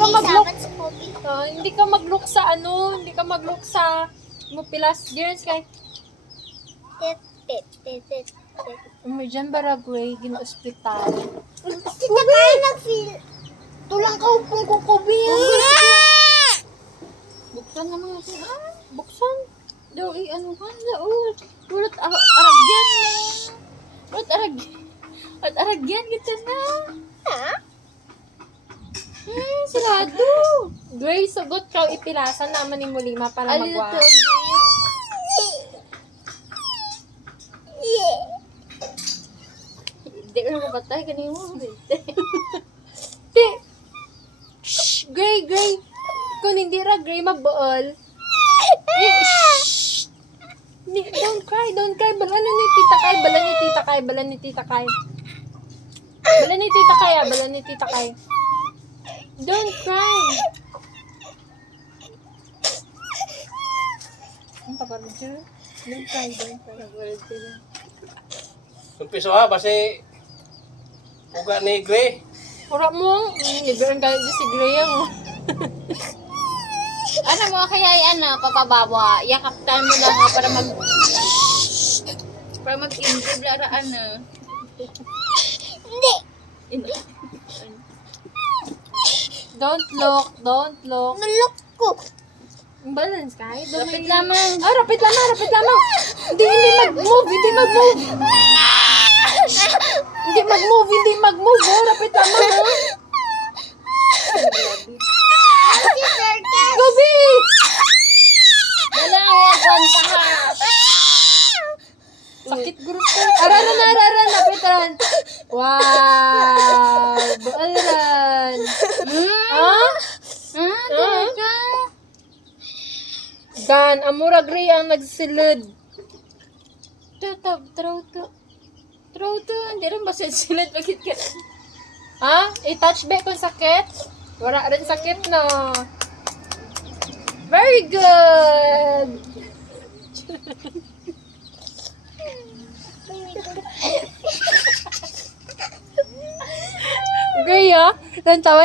ka mag-look. Sabat sa COVID. Hindi ka mag-look sa ano, hindi ka mag-look sa mupilas girls kay Tit. Dyan Baragway, gina-ospital. Sita kayo nag-feel. Tulang ka upong kukubi. Buksan naman natin. Buksan. Daw, ano ka? Ulat aragyan na. Ulat aragyan kita na. Ha? Sarado. Gray, sugot ka ipilasan naman ni Mulima para magwa. Hindi ko mabatay kanina mo. Ti. Shh, Gray. Kung hindi ra Gray mabuol. Shh. Don't cry. Bala ni Tita Kai. Don't cry. Ang paparod siya. Don't cry. Umpiso ha, basi uga ni Gray. Pura mo. Iberan ka dyan si Gray ang. Ano mo kaya papabawa, yakaptan mo lang para mag-improve laraan na. Hindi. Don't look. Nalok ko. Balance ka. Rapid lamang. Rapid lamang. Hindi mag-move. Hindi mag-move. Rapid lamang. Si Sir Kes. Gabi! Wala nga ka ha. Sakit group ka. Araran. Napitaran. Wow! Baalan. Talaga. Dan, Amura Gray ang nagsilid. Throw to. Hindi rin ba silid? Bakit ka? I-touch back kung sakit? Wala rin sakit, no? Very good! Gray, Tantawin.